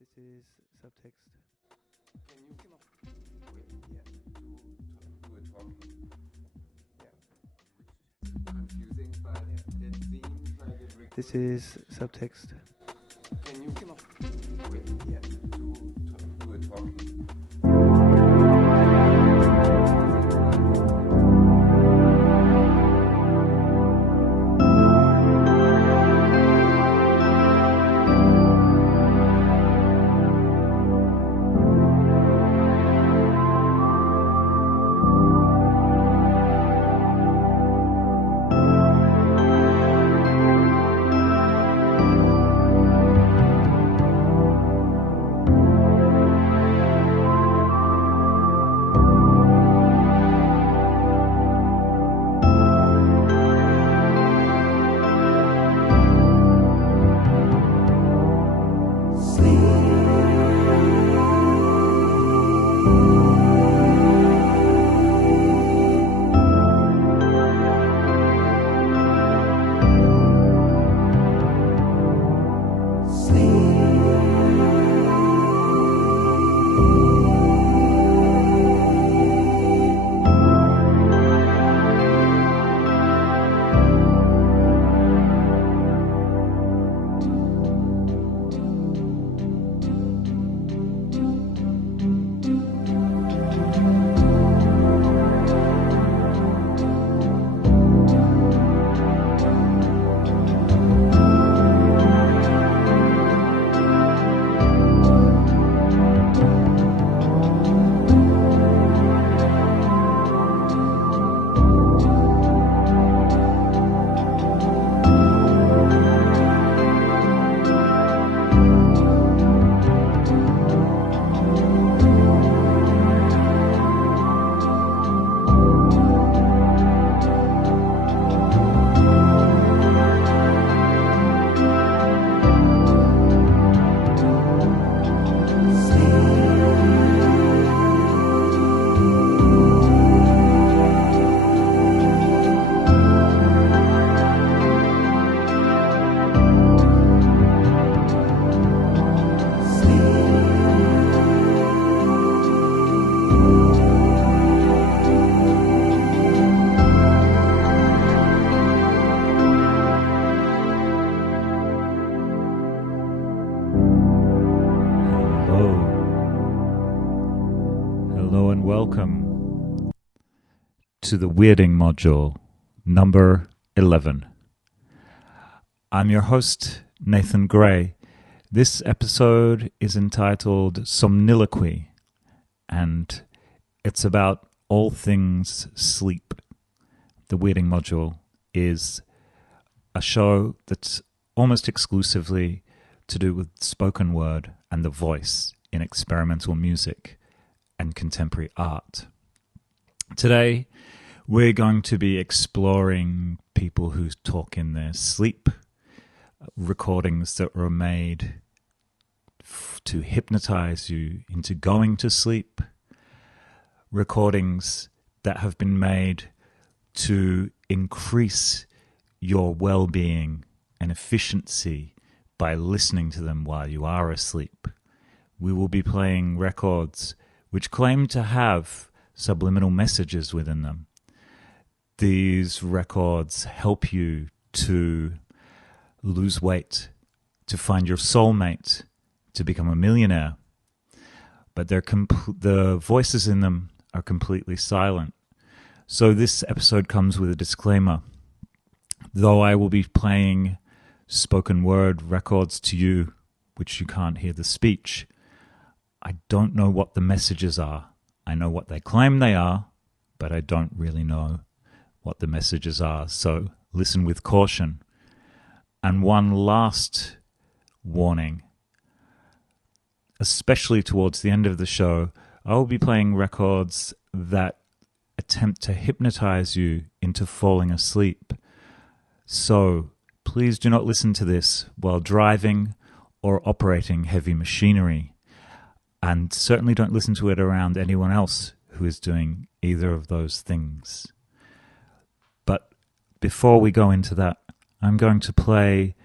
This is subtext. Can you wait, do a talking? Yeah. Confusing, but it seems like it requires. This is subtext. Can you wait, do a talking? Hello and welcome to the Weirding module number 11. I'm your host, Nathan Gray. This episode is entitled Somniloquy, and it's about all things sleep. The Weirding module is a show that's almost exclusively to do with spoken word and the voice in experimental music and contemporary art. Today, we're going to be exploring people who talk in their sleep, recordings that were made to hypnotize you into going to sleep, recordings that have been made to increase your well-being and efficiency by listening to them while you are asleep. We will be playing records which claim to have subliminal messages within them. These records help you to lose weight, to find your soulmate, to become a millionaire. But the voices in them are completely silent. So this episode comes with a disclaimer. Though I will be playing spoken word records to you, which you can't hear the speech, I don't know what the messages are. I know what they claim they are, but I don't really know what the messages are. So listen with caution. And one last warning, especially towards the end of the show, I will be playing records that attempt to hypnotize you into falling asleep. So please do not listen to this while driving or operating heavy machinery. And certainly don't listen to it around anyone else who is doing either of those things. But before we go into that, I'm going to play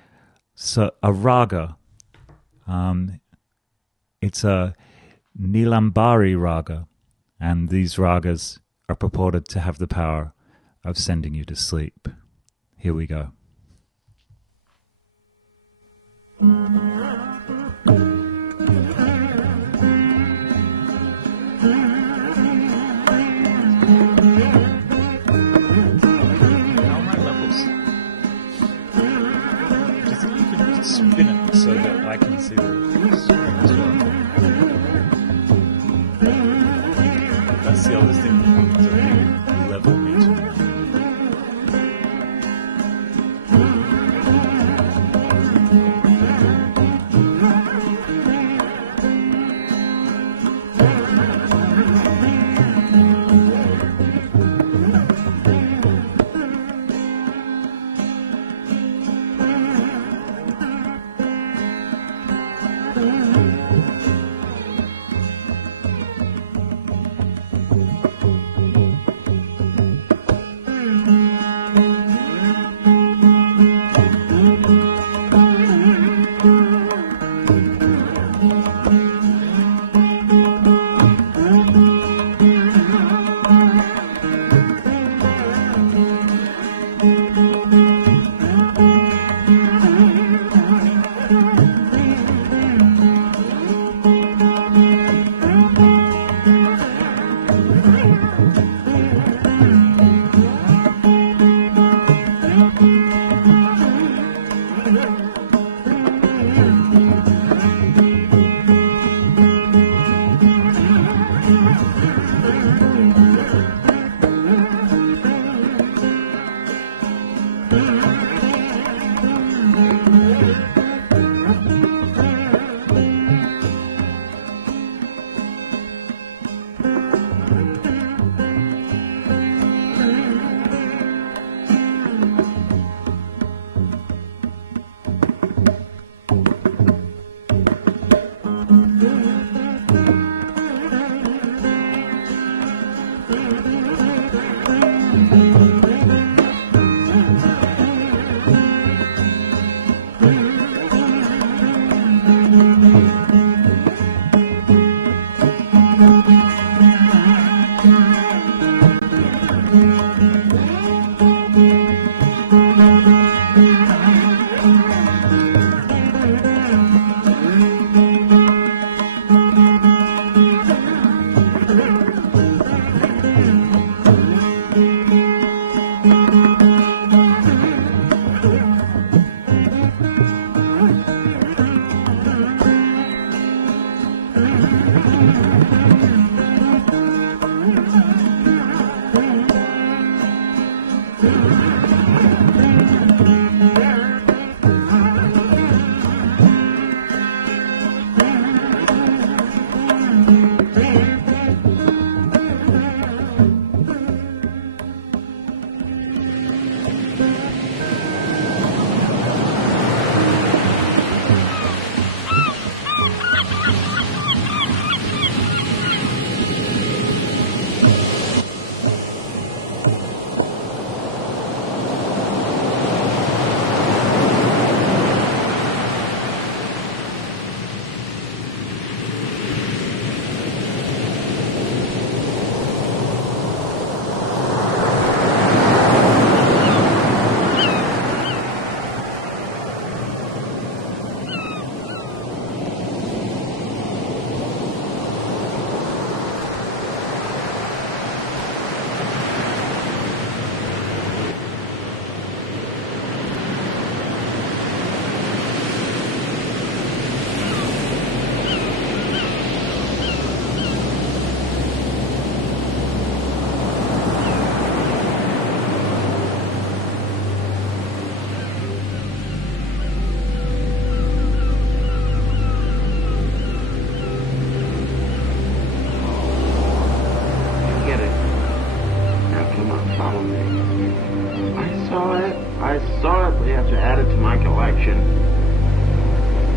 a raga. It's a Nilambari raga, and these ragas are purported to have the power of sending you to sleep. Here we go. Spin it so that I can see the screen as well. That's the other thing to level me to.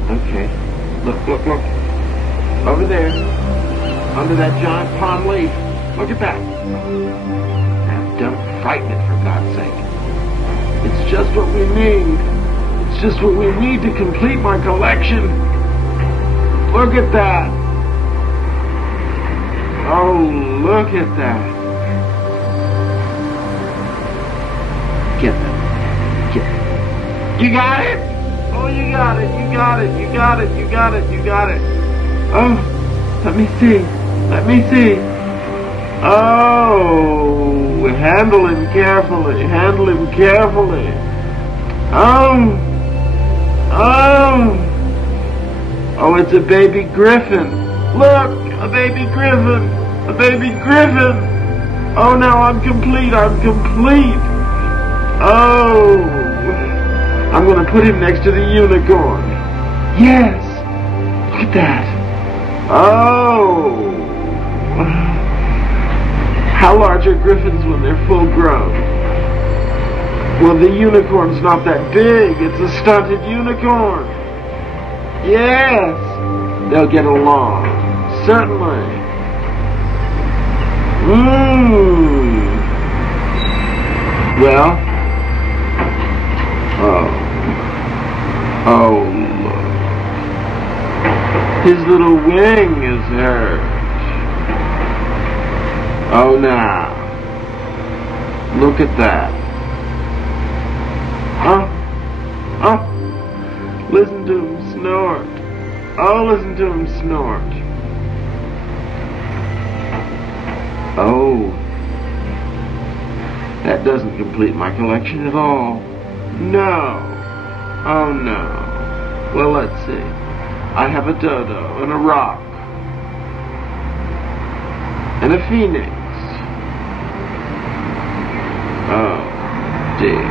Okay. Look. Over there. Under that giant palm leaf. Look at that. Now, don't frighten it, for God's sake. It's just what we need. It's just what we need to complete my collection. Look at that. Oh, look at that. Get them. Get them. You got it? Oh, you got it. You got it. You got it. You got it. You got it. Oh, let me see. Let me see. Oh, handle him carefully. Handle him carefully. Oh, it's a baby griffin. Look, a baby griffin. A baby griffin. Oh, now I'm complete. I'm complete. Oh, I'm going to put him next to the unicorn. Yes. Look at that. Oh. How large are griffins when they're full grown? Well, the unicorn's not that big. It's a stunted unicorn. Yes. They'll get along. Certainly. Well. Oh, look. His little wing is hurt. Oh, now. Look at that. Oh. Listen to him snort. Oh, listen to him snort. Oh. That doesn't complete my collection at all. No. Oh, no. Well, let's see. I have a dodo and a rock. And a phoenix. Oh, dear.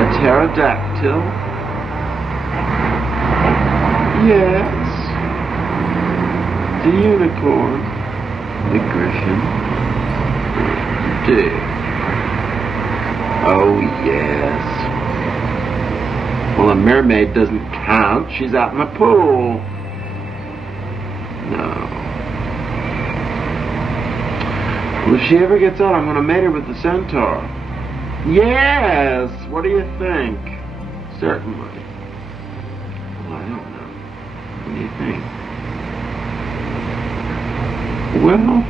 A pterodactyl? Yes. The unicorn. The griffin. Dear. Oh, yes. Well, a mermaid doesn't count. She's out in the pool. No. Well, if she ever gets out, I'm going to mate her with the centaur. Yes! What do you think? Certainly. Well, I don't know. What do you think? Well,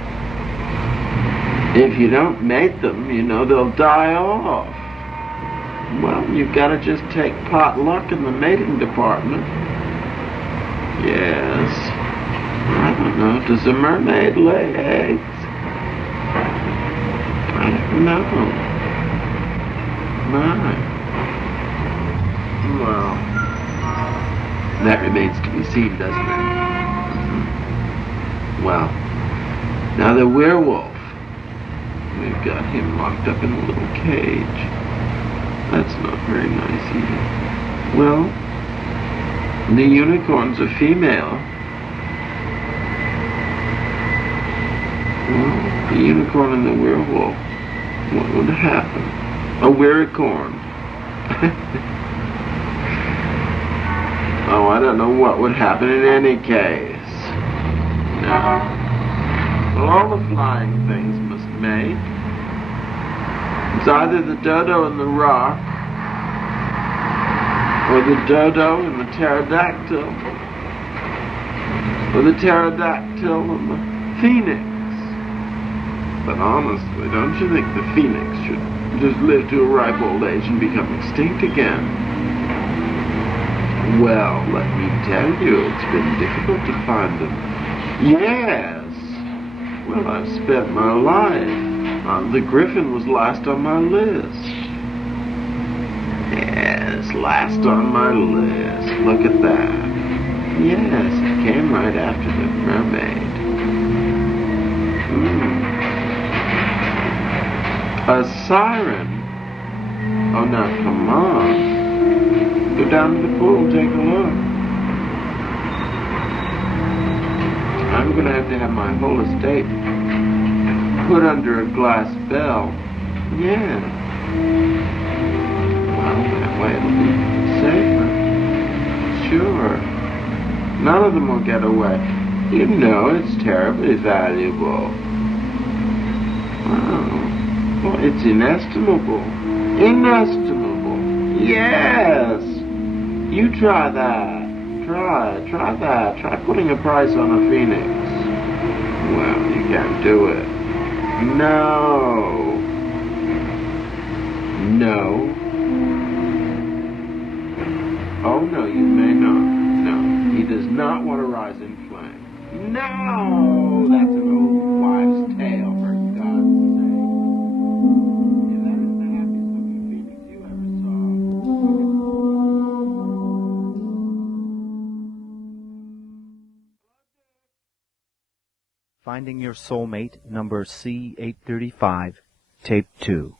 if you don't mate them, you know they'll die off. Well, you've got to just take pot luck in the mating department. Yes. I don't know. Does a mermaid lay eggs? I don't know. My. Well, that remains to be seen, doesn't it? Well, now the werewolf. We've got him locked up in a little cage. That's not very nice either. Well, the unicorn's a female. Well, the unicorn and the werewolf. What would happen? A wericorn. Oh, I don't know what would happen in any case. No. Well, all the flying things must mate. It's either the dodo and the rock, or the dodo and the pterodactyl, or the pterodactyl and the phoenix. But honestly, don't you think the phoenix should just live to a ripe old age and become extinct again? Well, let me tell you, it's been difficult to find them. Yes! Well, I've spent my life. The griffin was last on my list. Yes, last on my list. Look at that. Yes, it came right after the mermaid. A siren? Oh, now come on. Go down to the pool and take a look. I'm going to have my whole estate put under a glass bell. Yeah. Well, that way it'll be safer. Sure. None of them will get away. You know it's terribly valuable. Wow. Well, it's inestimable. Inestimable. Yes. You try that. Try that. Try putting a price on a phoenix. Well, you can't do it. No. Oh, no, you may not. No, he does not want to rise in flame. No! That's an old wives' tale, for God's sake. Yeah, that is the happiest looking phoenix you ever saw. Finding Your Soulmate, number C835, tape 2.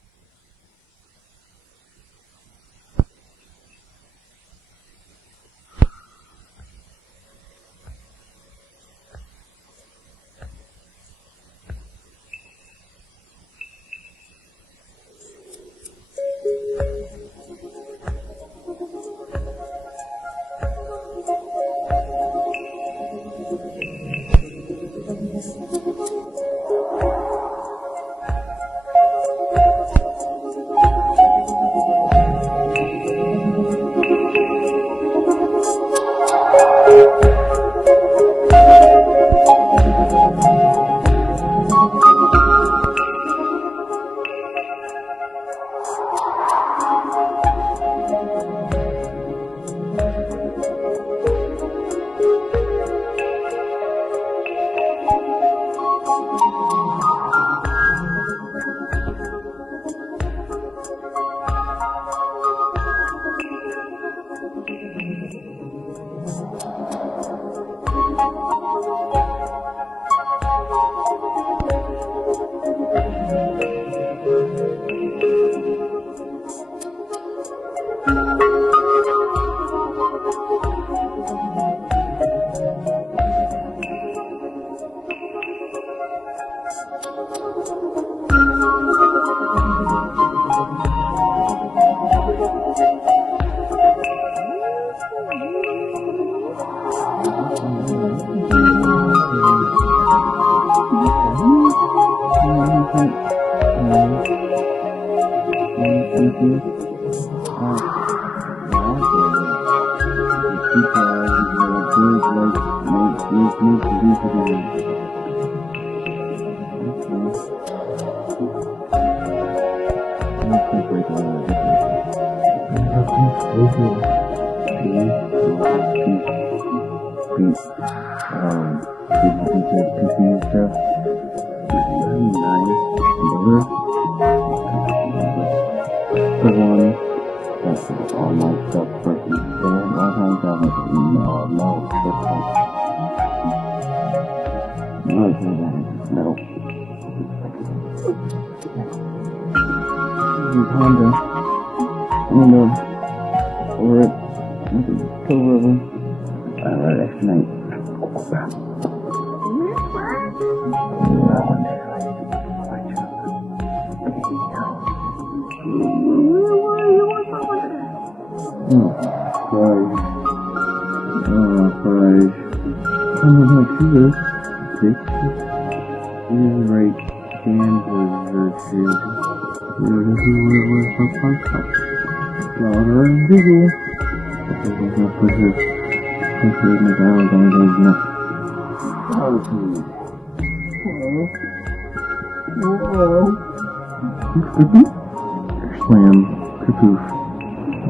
Slam, kapoof,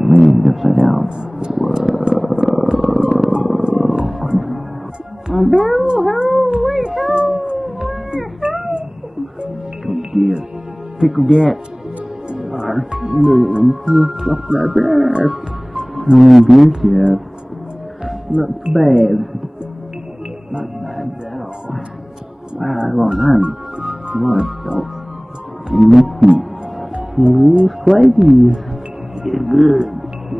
land upside down. Whoa. Oh dear. Pickle that. Stuff like that. How many beers do you have? Not too bad. Not bad at all. Wow, long time. What? And Mickey. Ooh, Squaggies. It's good.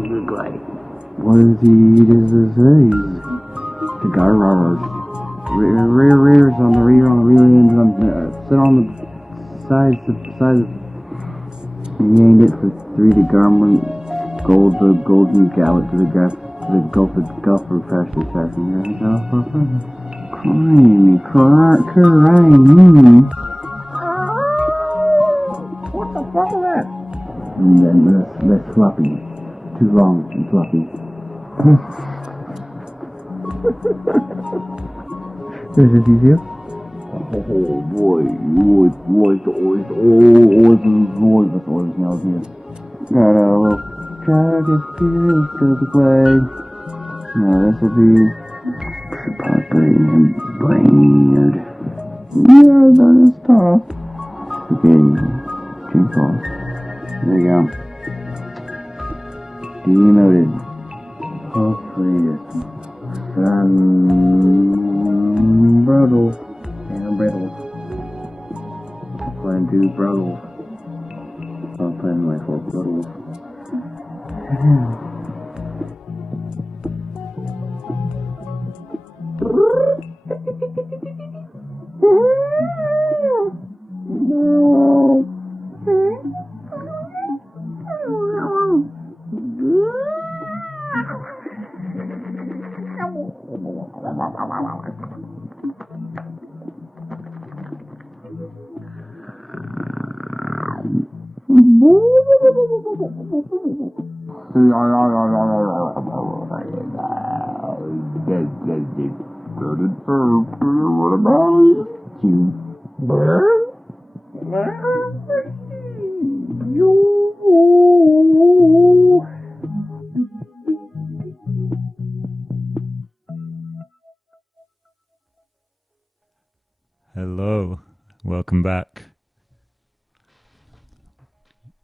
Good guy. What does he eat as a size? Cigar robbers. Rears on the rear ends sit on the sides. He aimed it for 3 to garment. The golden gallet to the gulf fastly passing. Crying. What the fuck is that? And then less fluffy. Too long and fluffy. Is this easier? Oh boy, always now here. Got a little track experience to the play. Now this will be putting him brained. Yeah, that is tough. Okay, change off. There you go. Demoted. Hopefully Bruddles. And Brittles. I'm playing 2 Bruddles. I'm playing my 4 Bruddles. What about you? Hello, welcome back.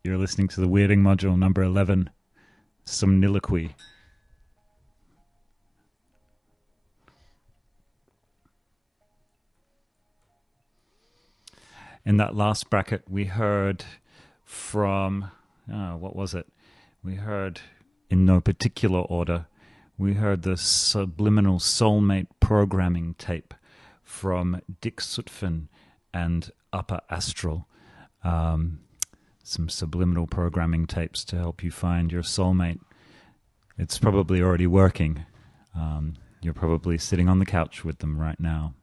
You're listening to the Weirding Module number 11, Somniloquy. In that last bracket, we heard from, what was it? We heard, in no particular order, we heard the subliminal soulmate programming tape from Dick Sutphin and Upper Astral. Some subliminal programming tapes to help you find your soulmate. It's probably already working. You're probably sitting on the couch with them right now.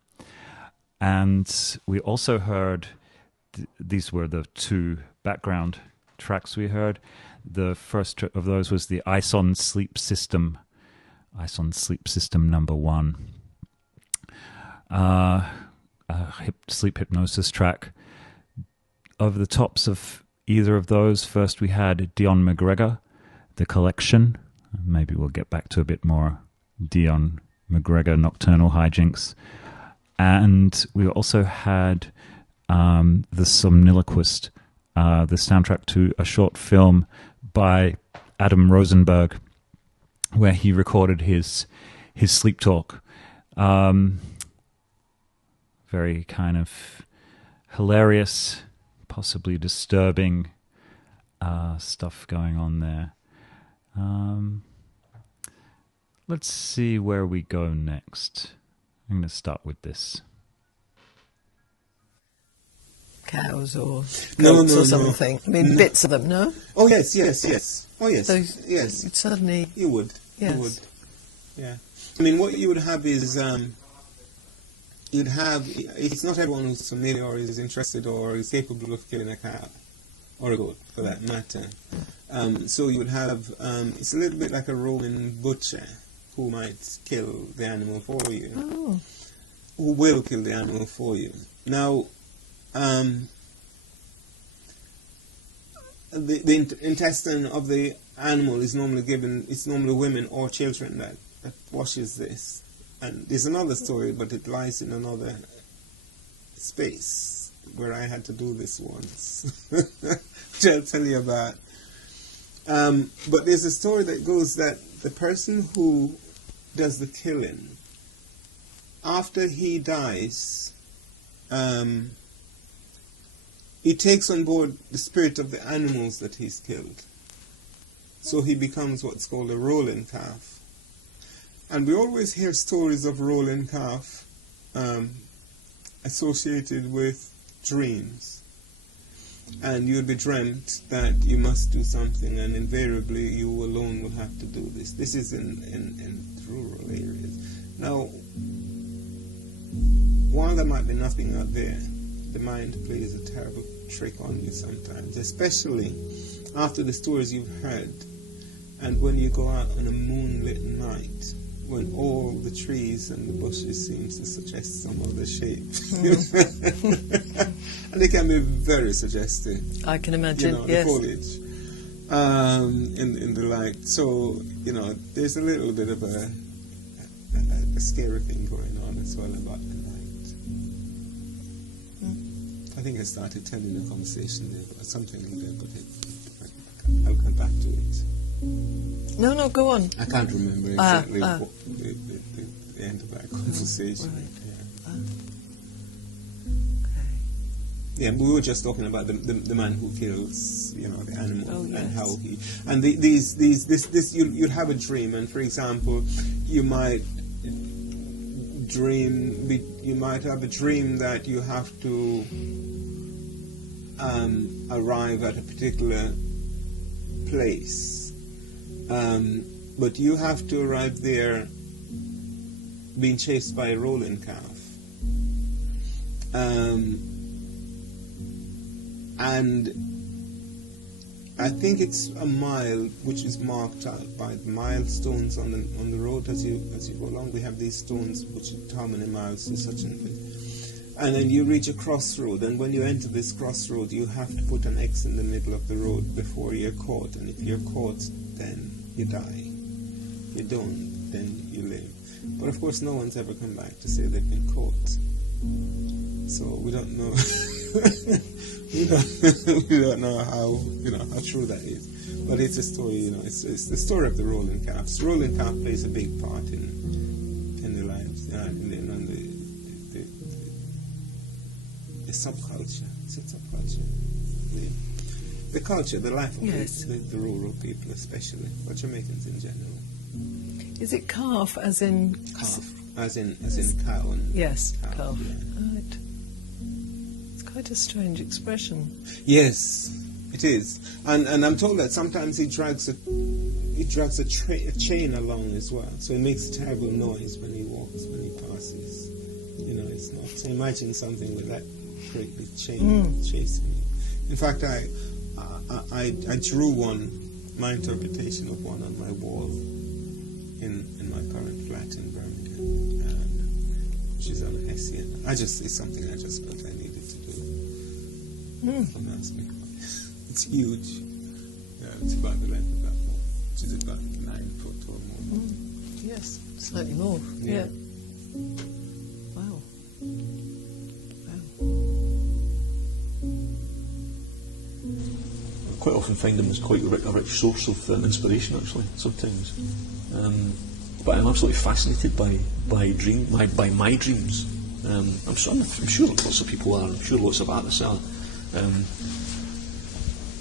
And we also heard, these were the 2 background tracks we heard. The first of those was the ISON Sleep System number 1. Sleep hypnosis track. Over the tops of either of those, first we had Dion McGregor, The Collection. Maybe we'll get back to a bit more Dion McGregor Nocturnal Hijinks. And we also had The Somniloquist, the soundtrack to a short film by Adam Rosenberg, where he recorded his sleep talk. Very kind of hilarious, possibly disturbing stuff going on there. Let's see where we go next. I'm going to start with this. Cows or goats or something. I mean, bits of them, no? Oh, yes. Oh, yes. Those, yes. You'd certainly... You would. Yes. You would. Yeah. I mean, what you would have is... you'd have... It's not everyone who's familiar or is interested or is capable of killing a cow. Or a goat, for that matter. So you would have... it's a little bit like a Roman butcher who might kill the animal for you. Oh. Who will kill the animal for you. Now... the intestine of the animal is normally given, it's normally women or children that washes this. And there's another story, but it lies in another space where I had to do this once, which I'll tell you about. But there's a story that goes that the person who does the killing, after he dies, he takes on board the spirit of the animals that he's killed. So he becomes what's called a rolling calf. And we always hear stories of rolling calf associated with dreams. And you'll be dreamt that you must do something, and invariably you alone will have to do this. This is in rural areas. Now, while there might be nothing out there, the mind plays a terrible trick on you sometimes, especially after the stories you've heard, and when you go out on a moonlit night when all the trees and the bushes seems to suggest some other shape. And they can be very suggestive. I can imagine, the yes. foliage in the light. So, there's a little bit of a scary thing going on as well about the light. I think I started telling a conversation there about something in there, but I'll come back to it. No, go on. I can't remember exactly what the end of that conversation. Right. Yeah, we were just talking about the man who kills, the animal, Oh, yes. and how he and you'll have a dream, and for example, you might have a dream that you have to arrive at a particular place, but you have to arrive there being chased by a rolling calf. And I think it's a mile which is marked out by the milestones on the road as you go along. We have these stones which are how many miles to such and thing. And then you reach a crossroad, and when you enter this crossroad, you have to put an X in the middle of the road before you're caught. And if you're caught, then you die. If you don't, then you live. But of course, no one's ever come back to say they've been caught. So we don't know. we don't know how true that is. But it's a story. It's the story of the rolling calves. The rolling calf plays a big part in the lives, the subculture. Is it subculture? The culture, the life of the rural people, especially, but Jamaicans in general. Is it calf as in... Calf, as in cow. And yes, calf. Yeah. Right. It's quite a strange expression. Yes, it is. And I'm told that sometimes he drags a chain along as well. So it makes a terrible noise when he walks, when he passes. It's not. So imagine something with that great big chain chasing you. In fact, I drew my interpretation of one on my wall in my current flat in Birmingham, which is on Hessian. It's something I just felt I needed to do. Don't ask me. It's huge. Yeah, it's about the length of that wall, which is about 9 foot or more. Yes, slightly more. Yeah. Wow. I quite often find them as quite a rich source of inspiration, actually, sometimes. But I'm absolutely fascinated by my dreams. I'm sure lots of people are. I'm sure lots of artists are.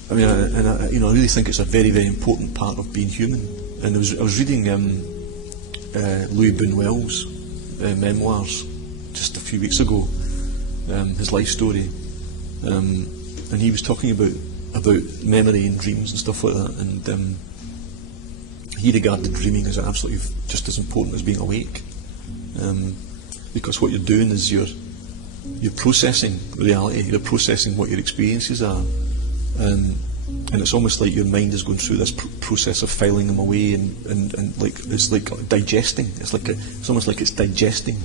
I really think it's a very, very important part of being human. And I was reading Louis Buñuel's memoirs just a few weeks ago, his life story, and he was talking about memory and dreams and stuff like that, and he regarded dreaming as absolutely just as important as being awake, because what you're doing is you're processing reality, you're processing what your experiences are, and it's almost like your mind is going through this process of filing them away, and like it's like digesting. It's almost like it's digesting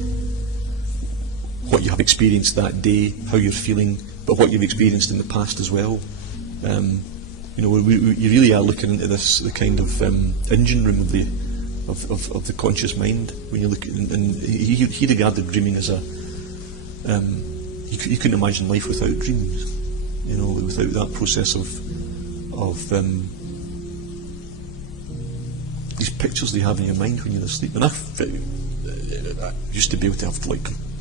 what you have experienced that day, how you're feeling, but what you've experienced in the past as well. You really are looking into the kind of engine room of the conscious mind when you look at, and he regarded dreaming as you couldn't imagine life without dreams, without that process of these pictures they have in your mind when you're asleep. And I used to be able to have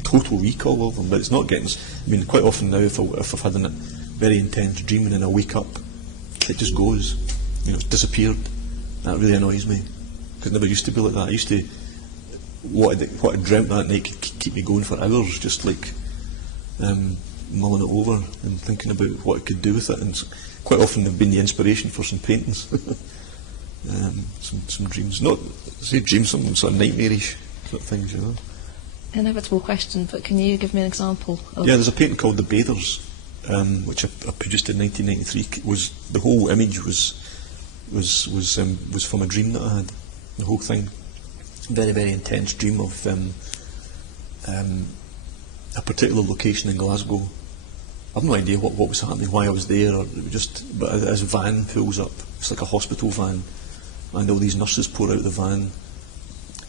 total recall of them, but it's not getting. Quite often now, if I've had a very intense dream and then I wake up, it just goes, it's disappeared. That really annoys me, because it never used to be like that. I used to, what I dreamt that night could keep me going for hours, just mulling it over and thinking about what I could do with it, and quite often they've been the inspiration for some paintings. Some dreams, not say dreams, some sort of nightmarish sort of things, Inevitable question, but can you give me an example? Yeah, there's a painting called The Bathers, which I produced in 1993. The whole image was from a dream that I had, the whole thing, very, very intense dream of a particular location in Glasgow. I've no idea what was happening, why I was there, or but as a van pulls up, it's like a hospital van, and all these nurses pour out the van,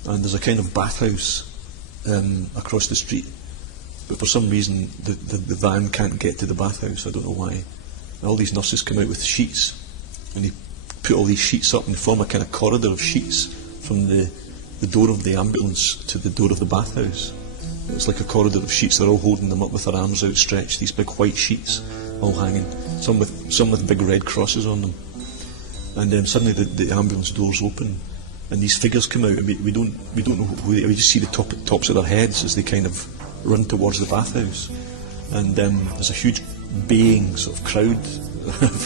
and there's a kind of bathhouse across the street, but for some reason the van can't get to the bathhouse. I don't know why. And all these nurses come out with sheets, and they put all these sheets up and form a kind of corridor of sheets from the door of the ambulance to the door of the bathhouse. It's like a corridor of sheets. They're all holding them up with their arms outstretched, these big white sheets all hanging, some with big red crosses on them. And suddenly the ambulance doors open, and these figures come out, and we don't know who they are. We just see the tops of their heads as they kind of run towards the bathhouse. And there's a huge baying sort of crowd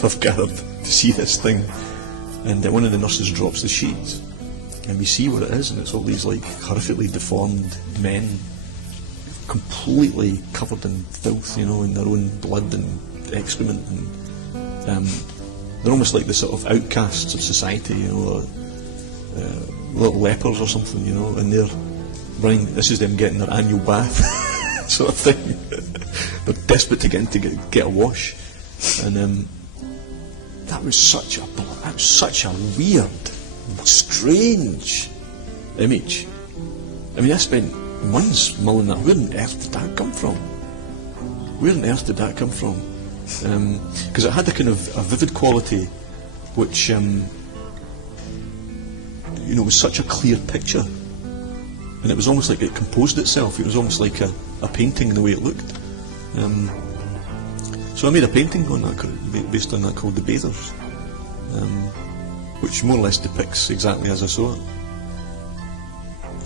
have gathered to see this thing. And one of the nurses drops the sheet, and we see what it is, and it's all these like horrifically deformed men, completely covered in filth, you know, in their own blood and excrement, and they're almost like the sort of outcasts of society, you know, or little lepers or something, you know, and they're running. This is them getting their annual bath, sort of thing. They're desperate to get a wash, and that was such a weird, strange image. I mean, I spent months mulling that. Where on earth did that come from? Because it had a kind of a vivid quality, which was such a clear picture, and it was almost like it composed itself. It was almost like a painting in the way it looked. So I made a painting on that, based on that, called The Bathers, which more or less depicts exactly as I saw it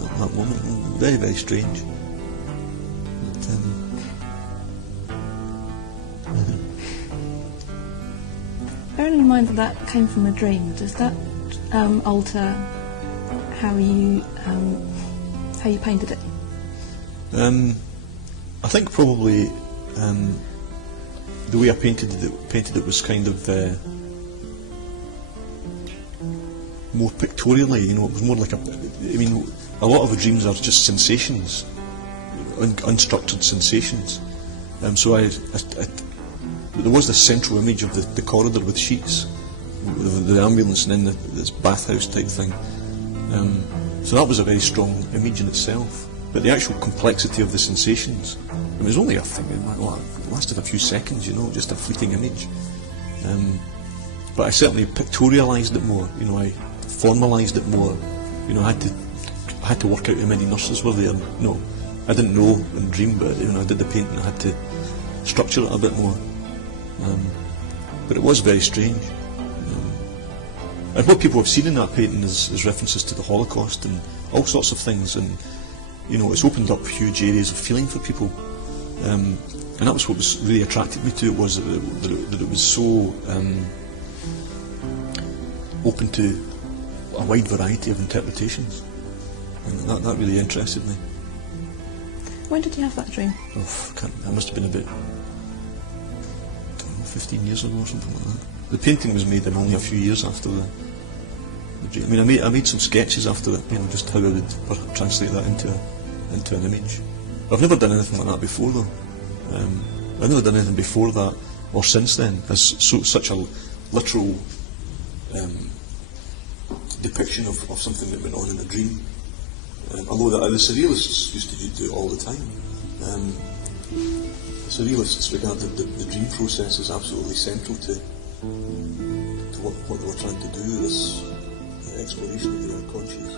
at that moment. Very, very strange. But, bearing in mind that came from a dream, does that alter how you painted it? I think probably the way I painted it was kind of more pictorially. You know, it was more like a lot of the dreams are just sensations, unstructured sensations. So there was this central image of the corridor with sheets, the ambulance, and then this bathhouse type thing. So that was a very strong image in itself. But the actual complexity of the sensations, it was only a thing. It lasted a few seconds, you know, just a fleeting image. But I certainly pictorialised it more. You know, I formalised it more. You know, I had to work out how many nurses were there. No, I didn't know in the dream, but I did the painting. I had to structure it a bit more. But it was very strange. And what people have seen in that painting is references to the Holocaust and all sorts of things, and it's opened up huge areas of feeling for people. And that was what was really attracted me to it, was that it was so open to a wide variety of interpretations, and that really interested me. When did you have that dream? I must have been about 15 years ago or something like that. The painting was made in only a few years after the dream. I mean, I made some sketches after it, just how I would translate that into an image. I've never done anything like that before, though. I've never done anything before that or since then as such a literal depiction of something that went on in a dream. Although the surrealists used to do it all the time. The surrealists regarded the dream process as absolutely central to what they were trying to do, this exploration of the unconscious.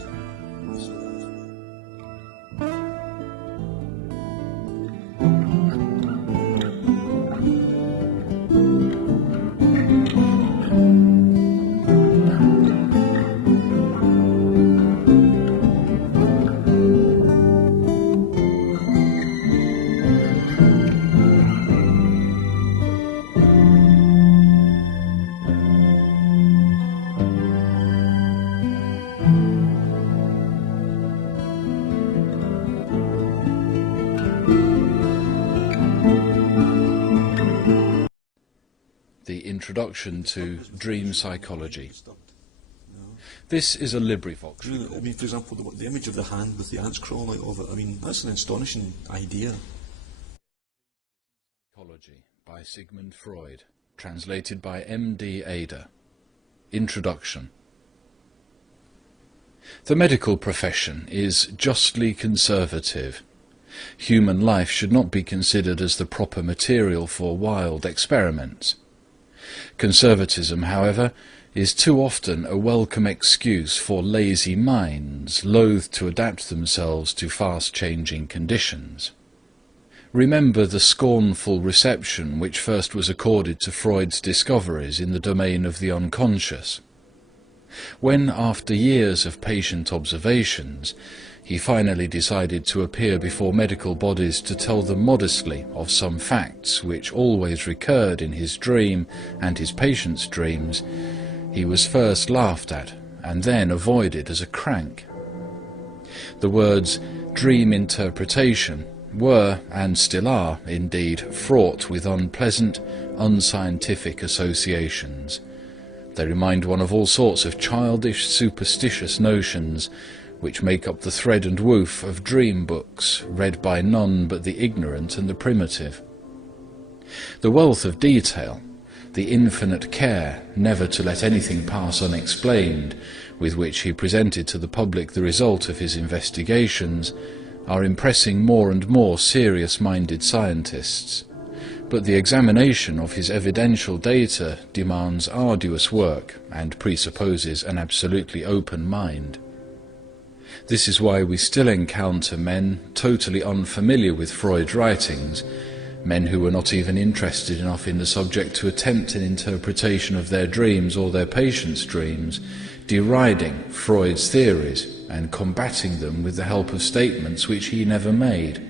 Introduction to dream psychology. This is a LibriVox. I mean, for example, the image of the hand with the ants crawling out of it, I mean, that's an astonishing idea. Psychology by Sigmund Freud, translated by M.D. Ada. Introduction. The medical profession is justly conservative. Human life should not be considered as the proper material for wild experiments. Conservatism, however, is too often a welcome excuse for lazy minds, loath to adapt themselves to fast-changing conditions. Remember the scornful reception which first was accorded to Freud's discoveries in the domain of the unconscious. When, after years of patient observations, he finally decided to appear before medical bodies to tell them modestly of some facts which always recurred in his dream and his patients' dreams, he was first laughed at and then avoided as a crank. The words dream interpretation were, and still are, indeed, fraught with unpleasant, unscientific associations. They remind one of all sorts of childish, superstitious notions which make up the thread and woof of dream books, read by none but the ignorant and the primitive. The wealth of detail, the infinite care never to let anything pass unexplained, with which he presented to the public the result of his investigations, are impressing more and more serious-minded scientists. But the examination of his evidential data demands arduous work and presupposes an absolutely open mind. This is why we still encounter men totally unfamiliar with Freud's writings, men who were not even interested enough in the subject to attempt an interpretation of their dreams or their patients' dreams, deriding Freud's theories and combating them with the help of statements which he never made.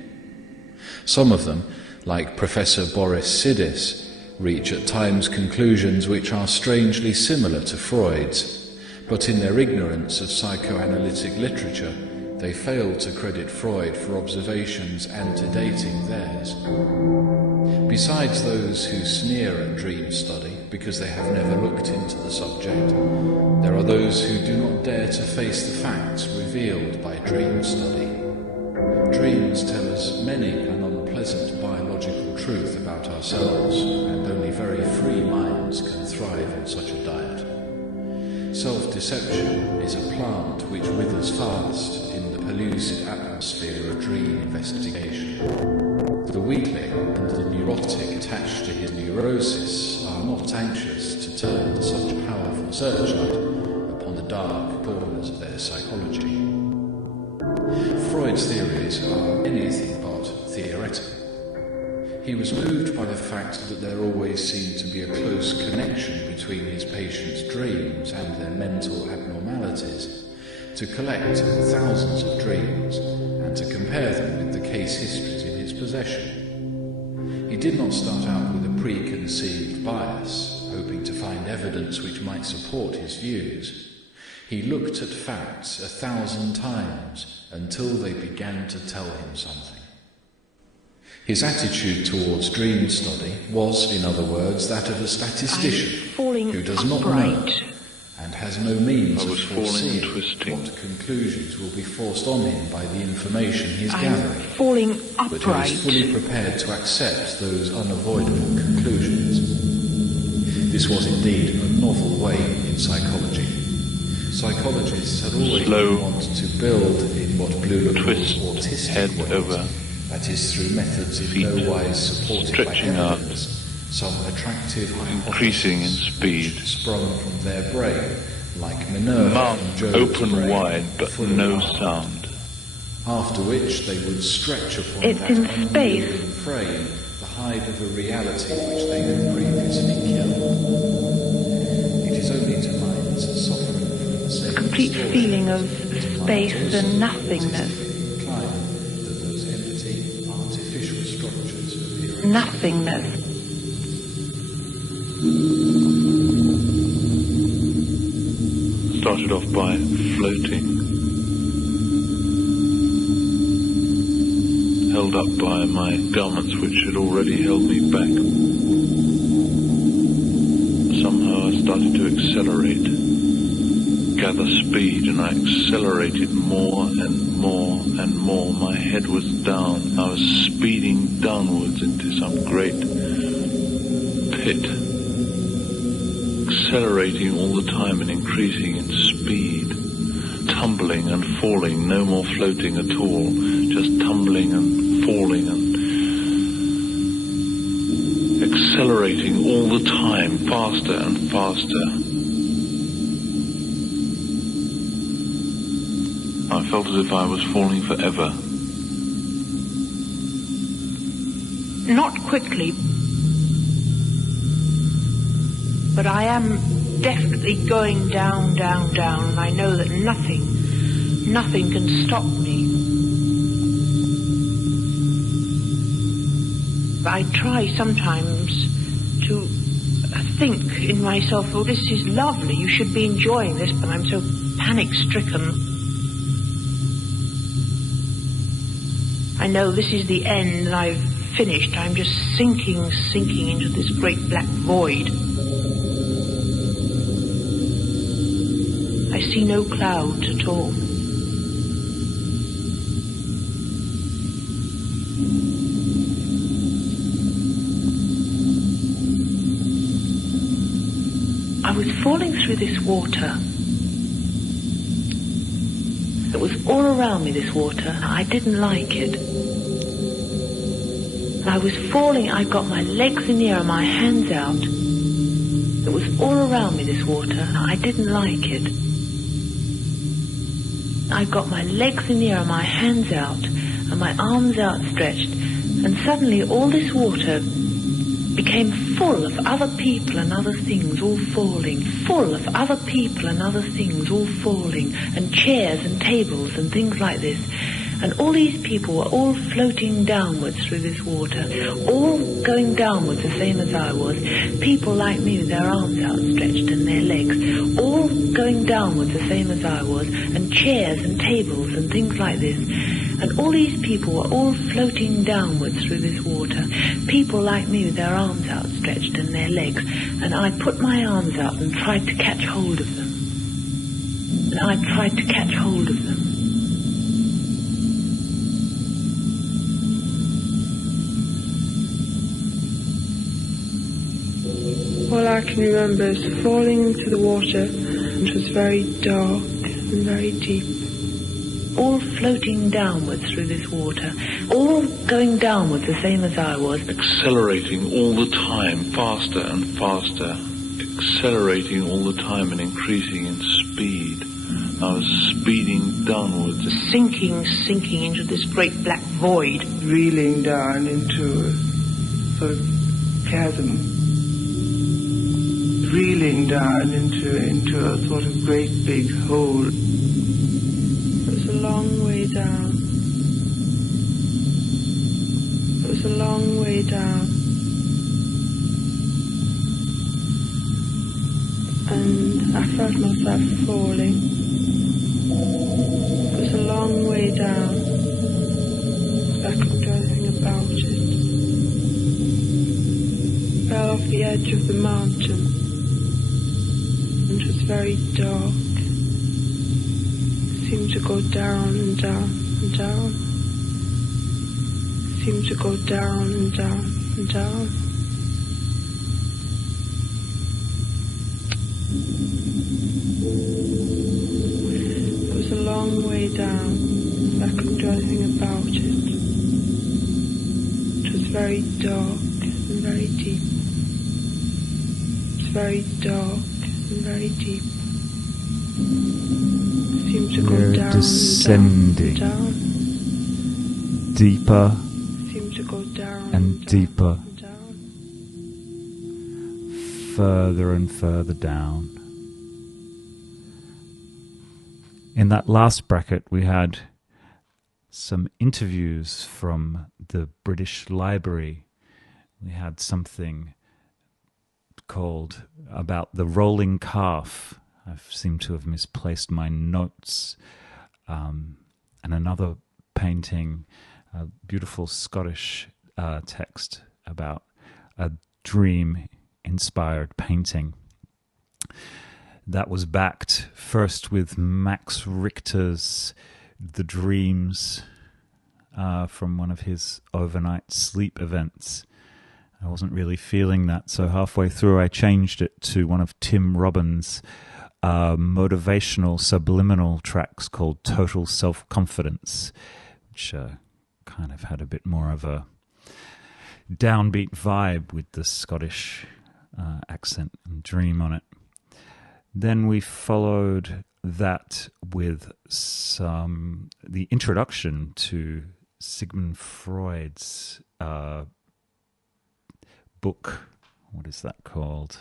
Some of them, like Professor Boris Sidis, reach at times conclusions which are strangely similar to Freud's, but in their ignorance of psychoanalytic literature, they fail to credit Freud for observations antedating theirs. Besides those who sneer at dream study because they have never looked into the subject, there are those who do not dare to face the facts revealed by dream study. Dreams tell us many an unpleasant biological truth about ourselves, and only very free minds can thrive on such a diet. Self-deception is a plant which withers fast in the pellucid atmosphere of dream investigation. The weakling and the neurotic attached to his neurosis are not anxious to turn such powerful searchlight upon the dark corners of their psychology. Freud's theories are anything but theoretical. He was moved by the fact that there always seemed to be a close connection between his patients' dreams and their mental abnormalities, to collect thousands of dreams and to compare them with the case histories in his possession. He did not start out with a preconceived bias, hoping to find evidence which might support his views. He looked at facts 1,000 times until they began to tell him something. His attitude towards dream study was, in other words, that of a statistician who does not know and has no means of foreseeing what conclusions will be forced on him by the information he is gathering, but who is fully prepared to accept those unavoidable conclusions. This was indeed a novel way in psychology. Psychologists had always wanted to build in what Bleuler calls autistic ways, that is, through methods in no wise supported by evidence, some attractive increasing in speed, sprung from their brain, like Minerva mouth Job's open brain, wide but no sound. After which they would stretch upon it's that in unyielding space. frame the hide of a reality which they had previously killed. It is only to minds suffering from the same Complete story feeling of that space minds and also nothingness. inclined that those empty, artificial structures appear Nothingness. Started off by floating, held up by my garments which had already held me back. Somehow I started to accelerate, gather speed, and I accelerated more and more and more. My head was down. I was speeding downwards into some great pit, accelerating all the time and increasing in speed, tumbling and falling, no more floating at all, just tumbling and falling and accelerating all the time, faster and faster. I felt as if I was falling forever. Not quickly, but I am definitely going down, down, down, and I know that nothing can stop me. I try sometimes to think in myself, well, this is lovely, you should be enjoying this, but I'm so panic-stricken. I know this is the end and I've finished. I'm just sinking into this great black void. I see no clouds at all. I was falling through this water. It was all around me, this water. I didn't like it. I was falling, I got my legs in the air and my hands out. It was all around me, this water. I didn't like it. I got my legs in the air and my hands out and my arms outstretched, and suddenly all this water became full of other people and other things all falling, full of other people and other things all falling, and chairs and tables and things like this. And all these people were all floating downwards through this water, all going downwards the same as I was. People like me with their arms outstretched and their legs, all going downwards the same as I was, and chairs and tables and things like this. And all these people were all floating downwards through this water. People like me with their arms outstretched and their legs. And I put my arms out and tried to catch hold of them. And I tried to catch hold of them. All I can remember is falling into the water, which was very dark and very deep. All floating downwards through this water, all going downwards the same as I was. Accelerating all the time, faster and faster, accelerating all the time and increasing in speed. I was speeding downwards. Sinking into this great black void. Reeling down into a sort of chasm. Reeling down into a sort of great big hole. It was a long way down. It was a long way down. And I felt myself falling. It was a long way down. I couldn't do anything about it. Fell off the edge of the mountain. It was very dark. It seemed to go down and down and down. It seemed to go down and down and down. It was a long way down. I couldn't do anything about it. It was very dark and very deep. It was very dark and very deep. It seemed to go We're down descending and down. deeper It seemed to go down and deeper, and down. further and further down. In that last bracket, we had some interviews from the British Library. We had something called about the rolling calf. I seem to have misplaced my notes. And another painting, a beautiful Scottish text about a dream-inspired painting. That was backed first with Max Richter's The Dreams from one of his overnight sleep events. I wasn't really feeling that, so halfway through I changed it to one of Tim Robbins' motivational subliminal tracks called Total Self-Confidence, which kind of had a bit more of a downbeat vibe with the Scottish accent and dream on it. Then we followed that with the introduction to Sigmund Freud's book. What is that called?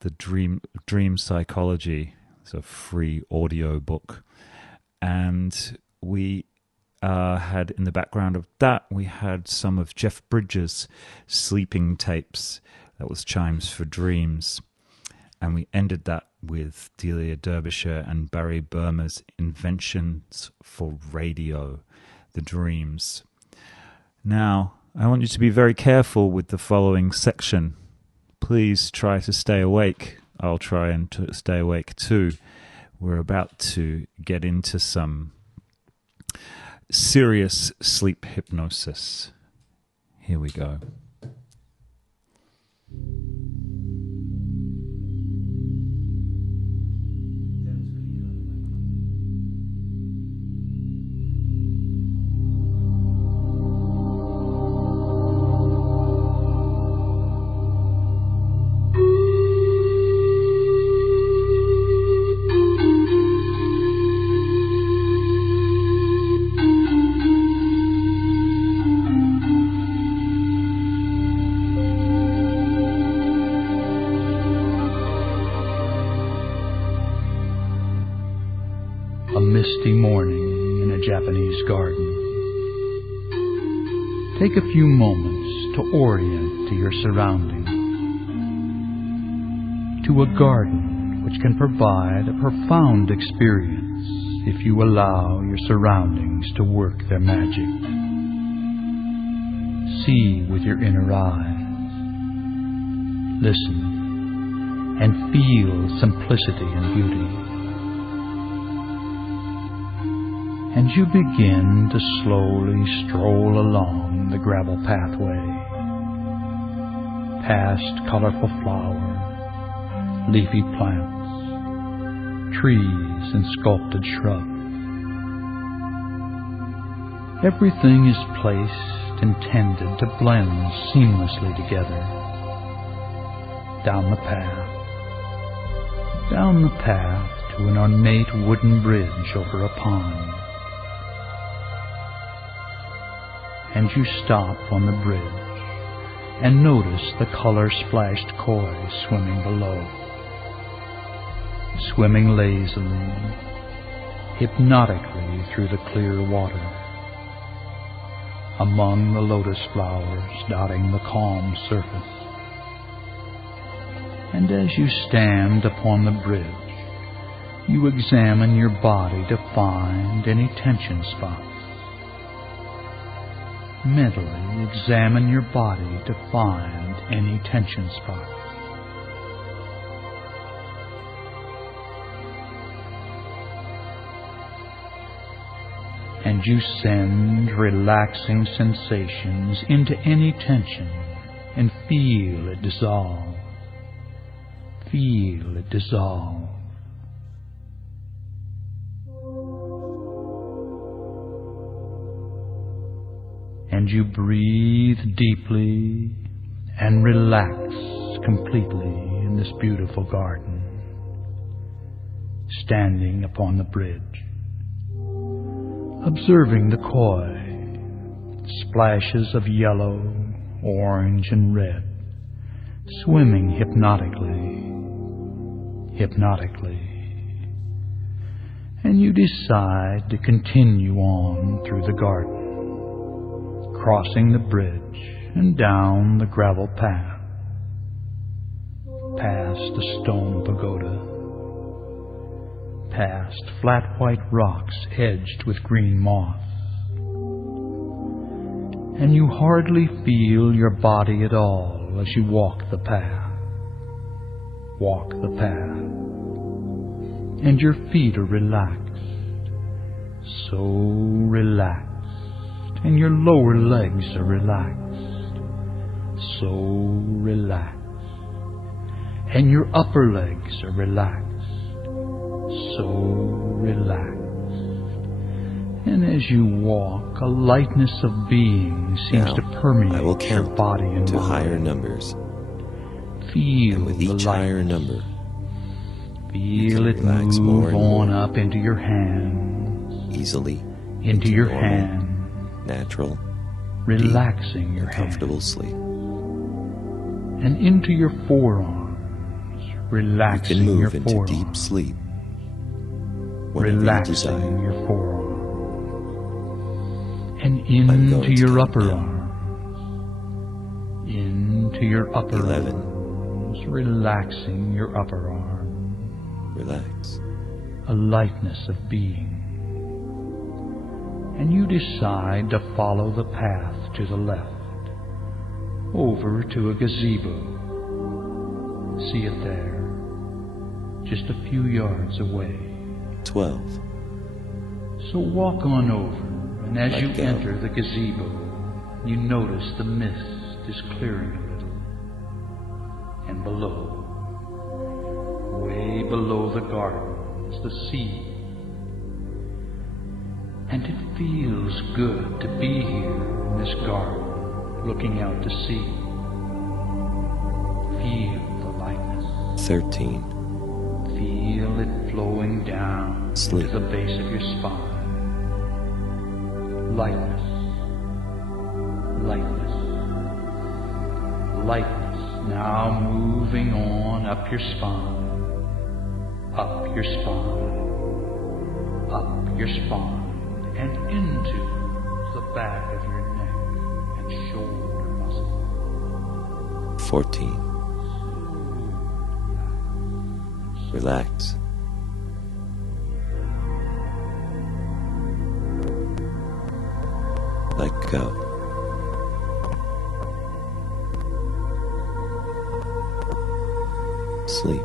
The Dream Psychology. It's a free audio book. And we had in the background of that, we had some of Jeff Bridges' sleeping tapes. That was Chimes for Dreams. And we ended that with Delia Derbyshire and Barry Burma's Inventions for Radio, The Dreams. Now, I want you to be very careful with the following section. Please try to stay awake. I'll try and stay awake too. We're about to get into some serious sleep hypnosis. Here we go. Morning in a Japanese garden. Take a few moments to orient to your surroundings, to a garden which can provide a profound experience if you allow your surroundings to work their magic. See with your inner eyes, listen, and feel simplicity and beauty. And you begin to slowly stroll along the gravel pathway, past colorful flowers, leafy plants, trees and sculpted shrubs. Everything is placed intended to blend seamlessly together. Down the path to an ornate wooden bridge over a pond. And you stop on the bridge and notice the color-splashed koi swimming below, swimming lazily, hypnotically through the clear water, among the lotus flowers dotting the calm surface. And as you stand upon the bridge, you examine your body to find any tension spots. Mentally examine your body to find any tension spots. And you send relaxing sensations into any tension and feel it dissolve. Feel it dissolve. And you breathe deeply and relax completely in this beautiful garden, standing upon the bridge, observing the koi, splashes of yellow, orange, and red, swimming hypnotically. And you decide to continue on through the garden, crossing the bridge and down the gravel path, past a stone pagoda, past flat white rocks edged with green moss. And you hardly feel your body at all smile as you walk the path. Walk the path. And your feet are relaxed. So relaxed. And your lower legs are relaxed. So relaxed. And your upper legs are relaxed. So relaxed. And as you walk, a lightness of being seems to permeate your body and mind. Higher numbers. Feel and with the each higher number, feel it move on up into your hands. Easily. Into your hand. Natural. Relaxing your hand. Comfortable sleep. And into your forearms. Relaxing your forearms. You can move into deep sleep. Relaxing your forearms. And into your upper arms. Into your upper 11. arms. Relaxing your upper arms. Relax. A lightness of being. And you decide to follow the path to the left. Over to a gazebo. See it there. Just a few yards away. 12. So walk on over. And as you enter the gazebo, you notice the mist is clearing a little. And below, way below the garden, is the sea. And it feels good to be here in this garden, looking out to sea. Feel the lightness. 13. Feel it flowing down to the base of your spine. Lightness, lightness, lightness, now moving on up your spine, up your spine, up your spine, and into the back of your neck and shoulder muscle. 14. Relax. Let go. Sleep.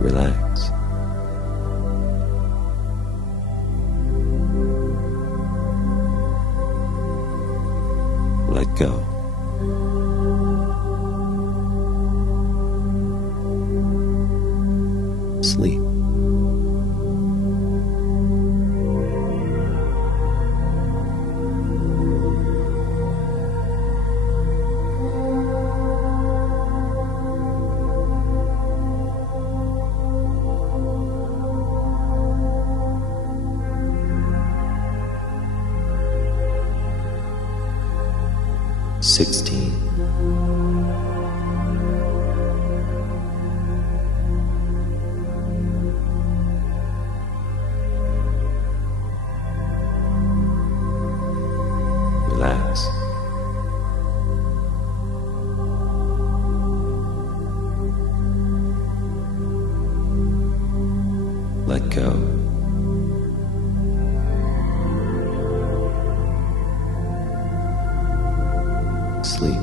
Relax. Let go. Sleep. Relax. Let go. Sleep.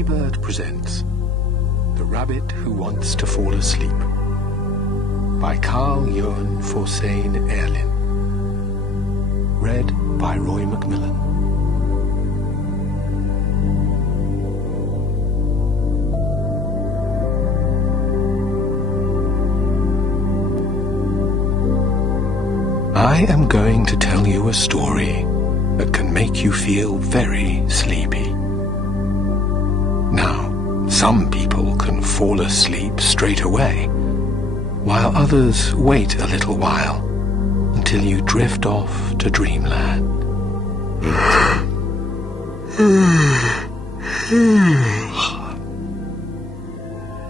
Ladybird presents The Rabbit Who Wants to Fall Asleep by Carl Johan Forsain Erlin. Read by Roy Macmillan. I am going to tell you a story that can make you feel very sleepy. Now, some people can fall asleep straight away, while others wait a little while until you drift off to dreamland.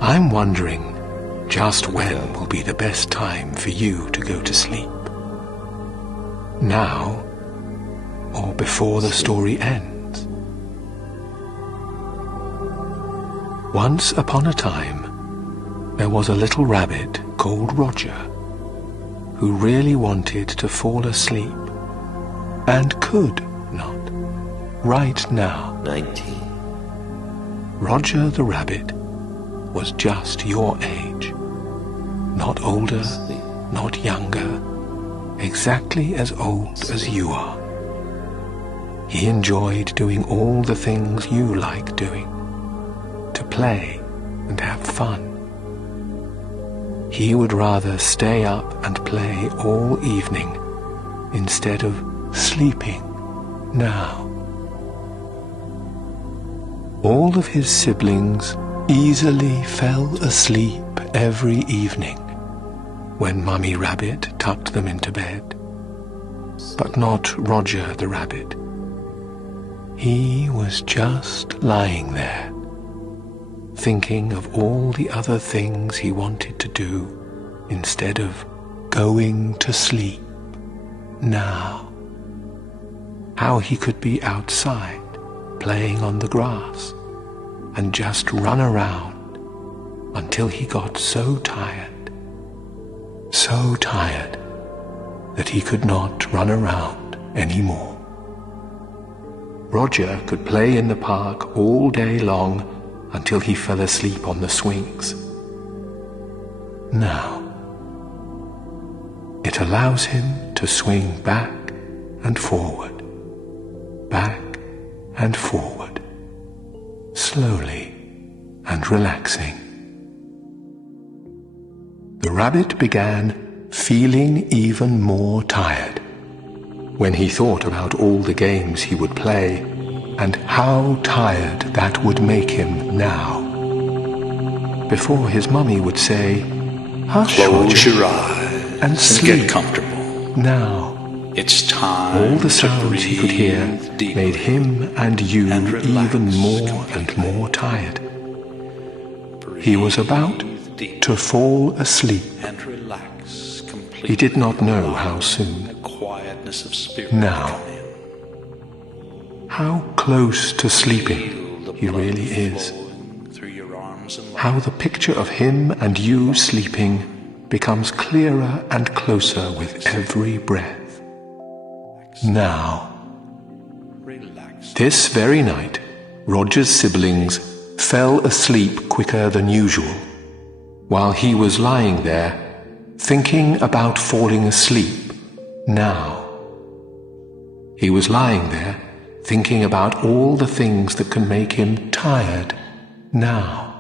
I'm wondering just when will be the best time for you to go to sleep. Now, or before the story ends. Once upon a time, there was a little rabbit called Roger, who really wanted to fall asleep, and could not, right now. 19. Roger the rabbit was just your age, not older, not younger, exactly as old as you are. He enjoyed doing all the things you like doing, to play and have fun. He would rather stay up and play all evening instead of sleeping now. All of his siblings easily fell asleep every evening when Mummy Rabbit tucked them into bed, but not Roger the rabbit. He was just lying there, thinking of all the other things he wanted to do instead of going to sleep now. How he could be outside, playing on the grass, and just run around until he got so tired that he could not run around anymore. Roger could play in the park all day long until he fell asleep on the swings. Now, it allows him to swing back and forward, slowly and relaxing. The rabbit began feeling even more tired when he thought about all the games he would play and how tired that would make him now. Before his mummy would say, "Hush, close Roger, your eyes and sleep. get comfortable. Now." It's time. All the sounds he could hear made him and you even more and more tired. He was about to fall asleep. And relax completely. He did not know how soon. The quietness of spirit. Now, how close to sleeping he really is. Through your arms and How the picture of him and you sleeping becomes clearer and closer with every breath. Now, this very night, Roger's siblings fell asleep quicker than usual, while he was lying there, thinking about falling asleep now. He was lying there, thinking about all the things that can make him tired now.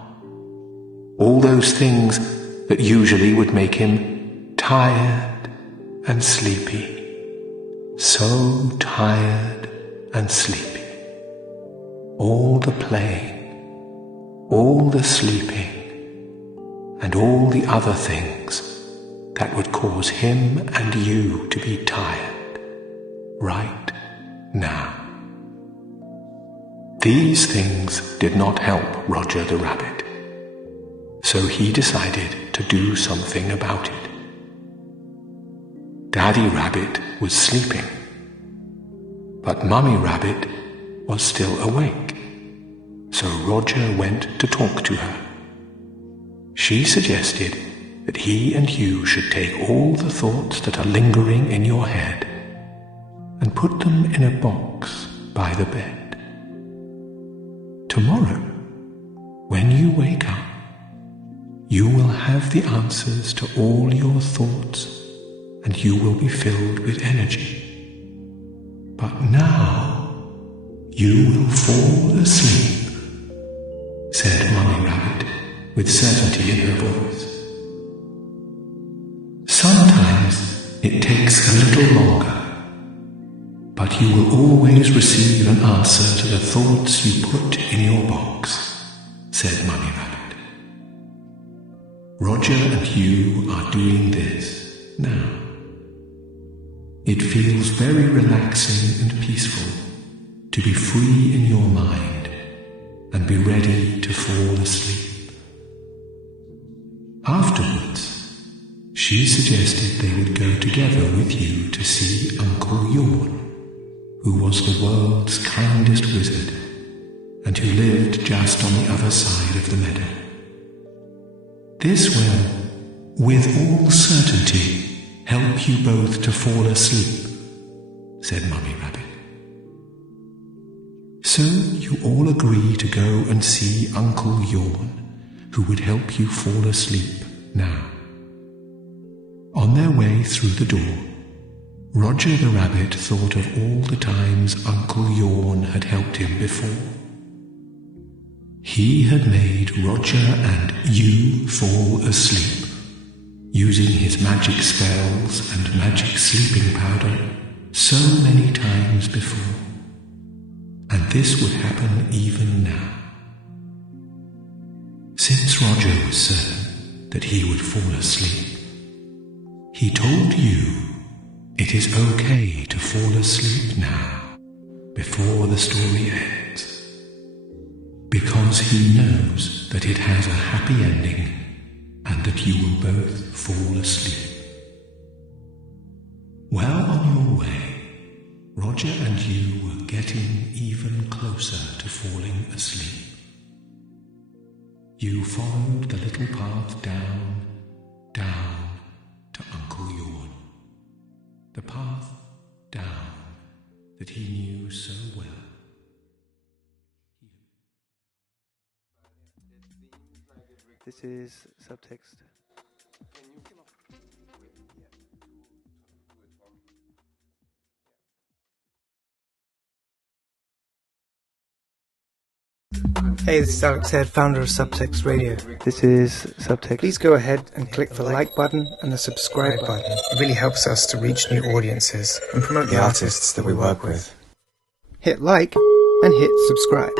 All those things that usually would make him tired and sleepy. So tired and sleepy. All the playing, all the sleeping, and all the other things that would cause him and you to be tired right now. These things did not help Roger the rabbit, so he decided to do something about it. Daddy Rabbit was sleeping, but Mummy Rabbit was still awake, so Roger went to talk to her. She suggested that he and you should take all the thoughts that are lingering in your head and put them in a box by the bed. Tomorrow, When you wake up, you will have the answers to all your thoughts, and you will be filled with energy. But now, you will fall asleep, said Mummy Rabbit with certainty in her voice. Sometimes it takes a little longer, but you will always receive an answer to the thoughts you put in your box, said Mummy Rabbit. Roger and you are doing this now. It feels very relaxing and peaceful to be free in your mind and be ready to fall asleep. Afterwards, she suggested they would go together with you to see Uncle Yawn, who was the world's kindest wizard and who lived just on the other side of the meadow. This will, with all certainty, help you both to fall asleep, said Mummy Rabbit. So you all agree to go and see Uncle Yawn, who would help you fall asleep now. On their way through the door, Roger the Rabbit thought of all the times Uncle Yawn had helped him before. He had made Roger and you fall asleep, using his magic spells and magic sleeping powder so many times before. And this would happen even now. Since Roger was certain that he would fall asleep, he told you it is okay to fall asleep now, before the story ends, because he knows that it has a happy ending and that you will both fall asleep. Well on your way, Roger and you were getting even closer to falling asleep. You followed the little path down to Uncle Yawn. The path down that he knew so well. This is subtext. Hey, this is Alex Head, founder of Subtext Radio. This is subtext. Please go ahead and click the like button and the subscribe button. It really helps us to reach new audiences and promote the artists that we work with. Hit like and hit subscribe.